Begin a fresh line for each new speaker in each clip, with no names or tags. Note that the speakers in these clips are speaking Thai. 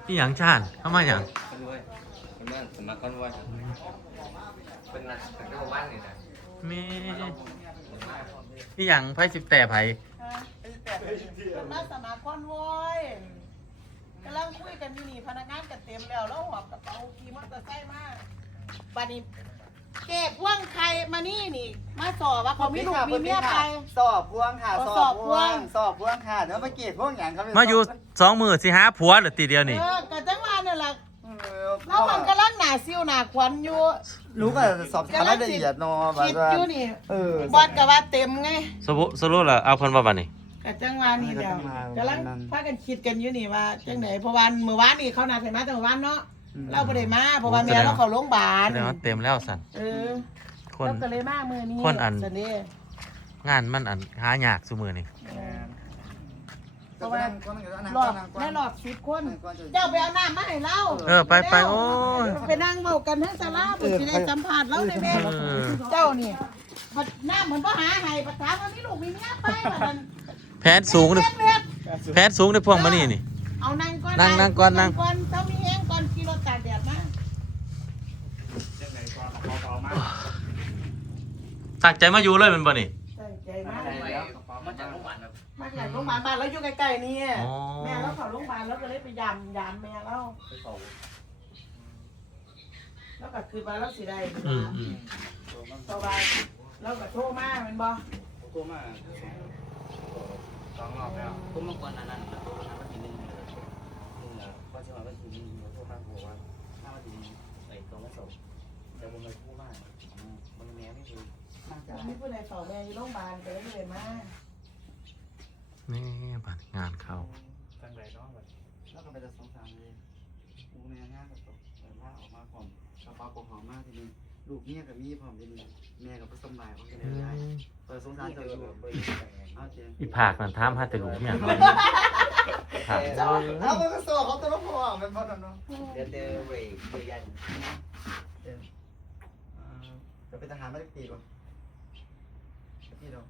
พี่หยังชาญเข้ามาหยัง
คนรวยคนนั้นสมัครคนรวยเป็นนักแต่ก็ว่างนี่นะ
แม่พี่หยังไผสิแต่ไผ
เป็นมาสมัครคอนวอยกำลังคุยกันอยู่นี่พนักงานกันเต็มแล้วแล้วหอบกระเป๋าขี่มอเตอร์ไซค์มาบัดนี้เก็บพ่วงใครมานี่มาสอบว่าเขามีลูกมีเมียไป
สอบพวงค่ะ
สอบพวง
สอบพวงค่ะเดี๋ยวมาเกตพวกอย่างครับ
มาอยู่2 มื้อสิหาผัวเหรือตีเดียวนี่
ก็จังหวะนี่แหละแล้วมันกำลังหนาซิวหนาขวัญอยู่
รู้ก็สอบถามรายละเอียดเนาะแบบ
คิด
ว่า
อยู่นี่
บบ
อดกับว่าเต็มไง
สรุปแล้วเอาเพิ่นว่าบัดนี้
ก็จังหวะนี่เดียวกำลังพากันคิดกันอยู่นี่ว่าจังไหนเพราะวันเมื่อวานนี่เขานัดให้มาแต่เมื่อวานเนาะเราไม่ได้มาเพราะว่าแม่เราเข้าโรงพยาบาล
แสดงว่าเต็มแล้วสั่น คน
เราก็เลยมามื้อนี้
คนอัน
สันนี้
งานมันอันหายากซุมื้อนี่
เพราะว่ารอบในรอบ10 คน เจ้าไปเอาน้ำมาให้เรา
ไปโอ้ย
ไปนั่งเว้ากันทั้งศาลาเพิ่นสิได้สัมภาษณ์เราได้แม่เจ้านี่บัดน้ำเหมือนบ่หาให้บัดถามว่ามีลูกมีเมียไปบัดนั้น
แผนสูงเด้อแผนสูงเด้อพวกมานี่นี่
เอานั่งก่อน
นั่งก่อนนั่ง
ก่อนเจ้ามีแห้งก่อนขี่รถตากแดดมา
ตักใจมาอยู่เลยแมันบ่นี่
ตั้งใจมาก
มาจากโรงพยาบาลครับ
มาจากโรงพยาบาลบ้านเราอยู่ใกล้ๆนี่
อ๋อ
แม่เราเข้าโรงพยาบาลเราก็เลยไปยามแม่เราแล้วก็คือว่าเราสิได้
อืม
เพราะว่าเราก็โทรมาแม่นบ่
กูมา
2 รอบแล้ว
กูมาก่อนนั้นประตูนั้นวันที่1ว่าจะมาวันที่1โทรมาบอกว่าหน้าวันที่1ไปตรงมาส่งแต่ผมเลยพูดมากมันแม่ไม่คือน่าจะ
มีผู้ใดเฝ้าแม่อยู่โรงพยาบาลก็เลยมา
นี่บัดงานเข้า
ตั้งใจเนาะแบบ
แล้วก็ไปจะ2 3เลยกูแม่ง่ายกับตกแต่ว่าออกมาพร้อมกระเป๋าปกหอมมากทีนี้ลูกเมียกับมีพร้อมทีนี้แม่กับผู้สมบายเขาจะได้ย้ายเปิดสงสารเจ้าอยู่เอาเจ๊
อีผากนั่นถามหาแต่หลูกเนี่ยผาก
เอาไปก็สอบเขาตัวละพอเป็นพอเนาะ
เดี๋ยวเรย์เยัน
จะเป็นทหารไม่ได้ปีก่อนพี่เรา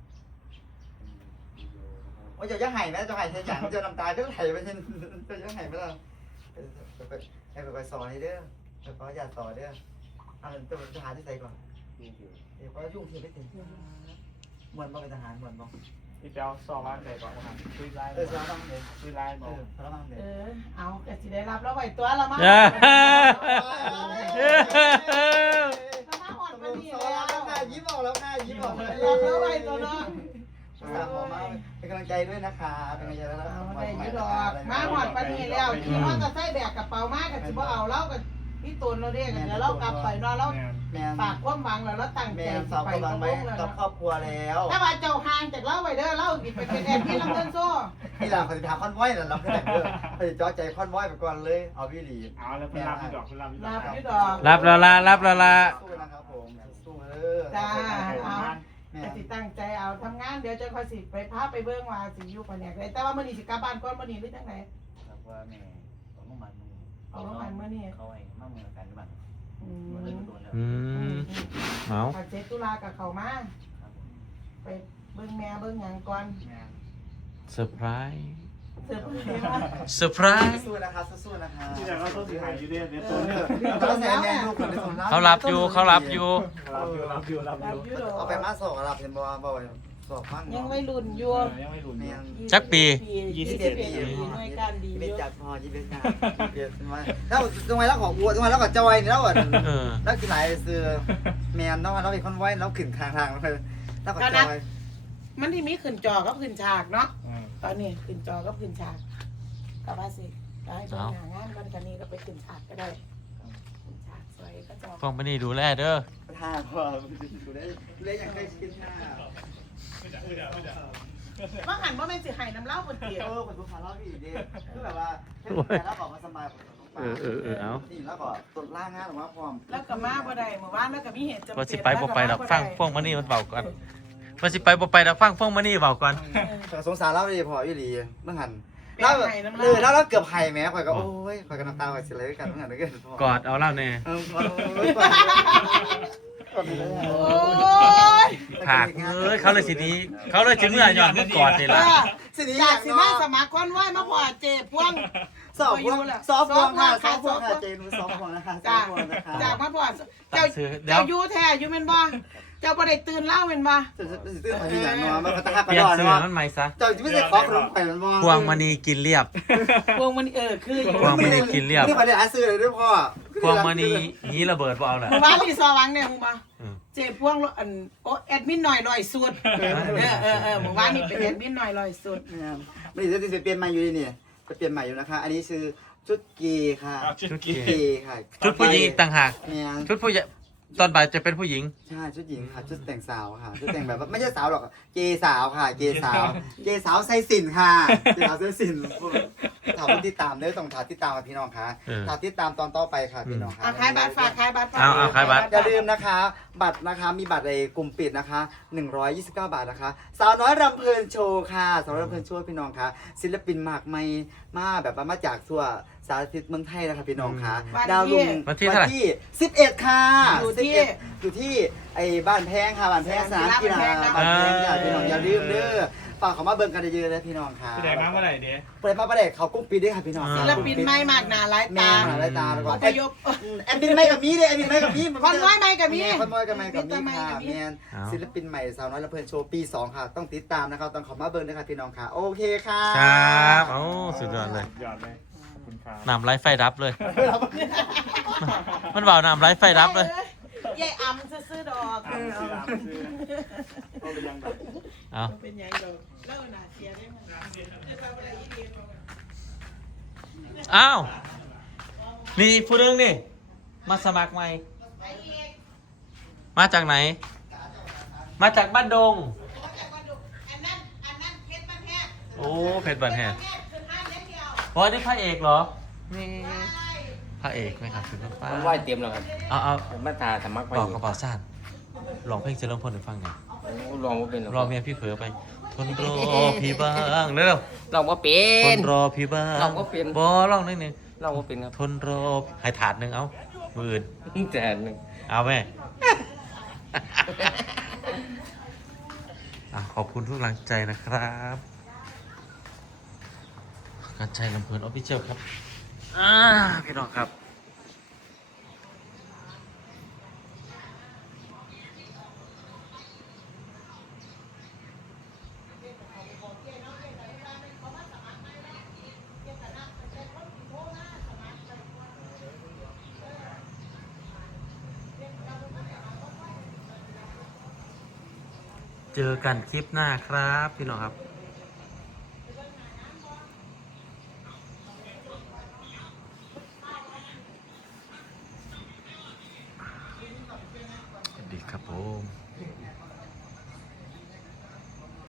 ว่าจะยังไห้ไหมจะไห้เทียนอย่างจะน้ำตาจะไหลไปเช่นจะยังไห้ไหมล่ะไปสอนให้เด้อไปขออย่าสอนเด้ออันนั้นจะเป็นทหารที่ใส่ก่อนเดี๋ยวก็ยุ่งทีไม่ถึงเหมือนบ่เป็นทหารเหมือนบ่
พี่เจ้าสอบว่าไหนก่อนนะครับคุยไลน์
สารพังเลย
คุยไลน์บอก
สารพังเลย
เอาก็สิได้รับแล้วไว้ตัวละมา
เอ้ย
ละมาหอดมานี่
สอ
แล้
น
ว
แล้วค่ะยิ้มออกแล้วค่ะยิ้มออก
รับแล้วไว้ตัวเนาะ
สามหมอมาเป็นกำลังใจด้วยนะคะเป็นกำลังใจแล้ว
เอาได้อยู่ดอกมาหอดมานี่แล้วขี่มอเตอร์ไซค์แบกกระเป๋ามาก็สิบ่เอาเราก็พี่ตูนเราเรียกกันเดี๋ยวเรากลับไปเนาะเรา
แม่
ฝากความหวังแล้วเราตั้งใจ
แม่
สิ
ฝาก
ไป
กำลั
กั
ง
บ
ไว้
วงแล้ว
กับ
นะ
ครอบครัวแล้ว
ถ้าว่าเจ้าห่างจากเราไว้เด้อเราสิไปเป็นแอดมินลำเงินโซ่
นี่แหละเขาจะถามคอนไว้น่ะเราแค่เด้อเขาจะจ่อใจคอนไว้ไปก่อนเลยเอาพี่หลี
เอาแล้วคุณรับพี่ดอกคุณรับพี่ดอก
รับอยู่ดอก
รับแล้วละ
สู้นะครับผมสู้
จ้าเอาแต่สิตั้งใจเอาทำงานเดี๋ยวจะคอยสิไปพาไปเบิ่งว่าสิอยู่แผนกใดแต่ว่ามื้อนี้สิกลับบ้านก่อนมื้อนี้หรือจังได
ครับว่าแม่ของน้องมัน
เอาโรงพยาบาลมื้อนี้
เขาไอ้มาเมืองกันบ้าง
อื
เมืองเลย
ม
โดนแล้ว
อืมเอา
ถ้าเจ็ดตุลากับเขามาไปเบิ่งแม่เบิ่งหยังก่อน
แม่
เซอร์ไพรส์
เสิร์ฟเพิ่นว่า
เซอร์ไพรส์
สู้นะครับสู้นะครับ
ที่แต่เขาต้องถ่ายอยู่ด้วยในตัวเนี่ย
เขาแซงแม่ลูกคนในสน
เขารับอยู่
รับอยู่
รับอยู่ดอก
เอาไปมาสอบรับเห็นบ่บ่สอบฟัง
ยังวัยรุ่นอยู่
ยังไม่หลุด
แม่
จักปี
21 ปีหน่วยการดีอ
เป็น
ยู่
จัดพอที่เป็นงานเปลี่ยนมาแล้วตรงไหนแล้วของวัวตรงไหนแล้วก็จอยนี่แล้วอ่ะ
เออ
แล้วกินหลายซื้อแมนเนาะเราเป็นคนไว้แล้วขึ้นทางเลยแล้วก็จอย
มันที่มีขึ้นจอกับขึ้นฉากเนาะตอนนี้ขึ้นจอกับขึ้นฉากก็ว่าสิได้ไปหางานกันกันนี้ก็ไปขึ้นฉากก็ได้ขึ้นฉากสวยก็จอ
ฟังมานี่ดูแลเด้อ
ท่าพอดูได้อย่างใกล้ชิดท่า
ว่าหันว่าแม่นสิให้น้ำเหล้าบนเตียง
คนทุกคนเล่าพี่ดีคือแบบว่าแล้วบอกมาสบายนี่แล้วก็ตดล่างงานออกมาพร้อม
แล้วก็มาบ่ได้เมื่อวานแล้วก็มีเหตุจำเป็น
ว่าสิไปบ่ไปดอกฟังพวกมานี่มันเบาก่อนว่าสิไปบ่ไปดอกฟังพวกมานี่เบาก่อน
แต่สงสารเล่าดีพออีหลีเมื่อหันแล้วแล้วเกือบไห้แม้ข่อยก็โอ้ยข่อยก็น้ำตาข่อยสิไหลกันเมื่อหันเลย
กอดเอาเล่าแน่
โอ้ย
ผากเอ้ยเขาเลยสินี้เขาเลยสิเมื่อหย่อนเมื่อกอดนี่ล่ะ
สินี้
จากสิมาสมัครคนไหว้มาพอเจ็บพวง
สอบพวง
บ่ยู่แล้ว
สอบพวงค่ะส
ส
อ
อ
บบ พ
พ
ว
ว
ง
ง
ค่ะเจนุสสอบพวงนะคะสอ
จ้า
บพวงนะคะ
จากมาพ่อเจ้า
เดี๋ยว
เจ้าอยู่แท้อยู่แม่นบ่เจ้าบ่ได้ตื่นเล่าแม่นบ่
จะตื่นมาที่อย่างนอนมาพัฒนา
เป
กระ
ลี่ยน
ดอน
เสื้อ
เนาะ
มันใหม่ซะ
เจ้าจะไม่ได้ขอขนมไข่มันมอง
พวงมณีกินเรียบ
พวงมันคืออยู่
พวงมณีกินเรียบ
นี่ประเดี๋ยวหาซื้อเลยด้วยพ่อ
พวงมณีหีระเบิดบ่เอาน่ะ
หมู่บ้านนี่ซอวังเนี่ยหมู่บ้าน
อืม
เจ็บพวงอันโอแอดมินหน่อยลอยสุดหมู่บ้านนี่เป็นแอดมินหน่อยลอยสุด
ไม่ได้จะเปลี่ยนใหม่อยู่นี่จะเปลี่ยนใหม่อยู่นะคะ อันนี้คือชุดกีค่ะ
ชุด
กีค่ะ
ชุดผู้หญิงอีกต่างหาก
เนี่ย
ชุดผู้ใหญ่ตอนบ่ายจะเป็นผู้หญิง
ใช่ชุดหญิงค่ะชุดแต่งสาวค่ะชุดแต่งแบบว่าไม่ใช่สาวหรอกเกย์สาวค่ะ เกย์สาวเกย์สาวใส่สินค่ะเกย์สาวใส่สินถามติดตามเด้อต้องถามติดตามค่ะพี่น้องค่ะ
เออ
ถามติดตามตอนต่อไปค่ะพี่น้องค่ะ
ขายบัตรฝากขายบัตร
เอาขายบัตร
อย่าลืมนะคะ บัตรนะคะมีบัตรในกลุ่มปิดนะคะ129 บาทนะคะ สาวน้อยรำเพลินโชว์ค่ะสาวน้อยรำเพลินโชว์พี่น้องค่ะศิลปินมากไม่มาแบบว่ามาจากทั่วสารทิศเมืองไทยนะคะพี่น้องค่ะดาวลุง
วันที่เท่าไหร่
11ค่ะ
อยู่ที่
11อยู่ที่ไอ้บ้านแพงค่ะบ้านแพงสนามกีฬาบ้านแพงค่ะพี่น้องอย่าลืมเด้อฝากเขามาเบิ่งกันเยอะๆเลยพี่น้องค่ะ
แสดงมาเมื่อไหร่เด้
เปิดมาประเด็กเขากุ้งปีด้วยค่ะพี่น้อง
ศิลปินไม่มากหนาหลาย
แม่
ตา
หาไรตาแล้วก็
อพยพ
แอดมินไม่กับมีเด้แอดมินไม่กับมี
คอนว้อยไม่กับมี
คอนว้อยกับไม่กับมีค่ะ
มี
แมน
เอา
ศิลปินใหม่สาวน้อยละเพลินโชว์ปี 2 ค่ะ ต้องติดตามนะครับต้องขอมาเบิ่งด้วยค่ะพี่น้องค่ะ โอเคค่ะ
ครับโอ้สุดยอดเลย
ยอดเลยขอบคุณครับ
น้ำไร้ไฟดับเลย มันเบาน้ำไร้ไฟดับเลย
ยายอำซื้อดอก
ซื้อเอาไปยังแบบ
เอา
เป็นยังดอกเล่าหนาเสียได้มั้ย
อ้าวนี่ผู้เรื่องนี่มาสมัครใหม่ มาจากไหน มาจากบ้านดง
อันนั้นเพชรบ้านแพทย์
โอ้เพชรบันแฮ
คือห้าเล่มเดียว
เพราะนี่พระเอกเหรอ นี่พระเอกไหมครับคุณป้า
คนไหวเตรียมแล้วครับ
เอา
ผมมาตาสมัครไป
บอกกระเป๋าซ่านลองเพลงเจริญพลให้ฟังหน่อย
ลองว่าเป็นหร
รอเมียพี่เผลอไปทนรอพี่บ้างเร็ว
ลองว่าเป็
ๆท
น
นรอพี่บ้าง
เราก็เป็น
บอลองนิดนึง
ลองว่าเป็นครับ
ทนรอให้ถาดหนึ่งเอามืออื่น
แต่หนึ่ง
เอาแม่ ขอบคุณทุกกำลังใจนะครับการใจลำเพลินออฟฟิเชียลครับพี่น้องครับเจอกันคลิปหน้าครับพี่น้องครับสวัสดีครับผม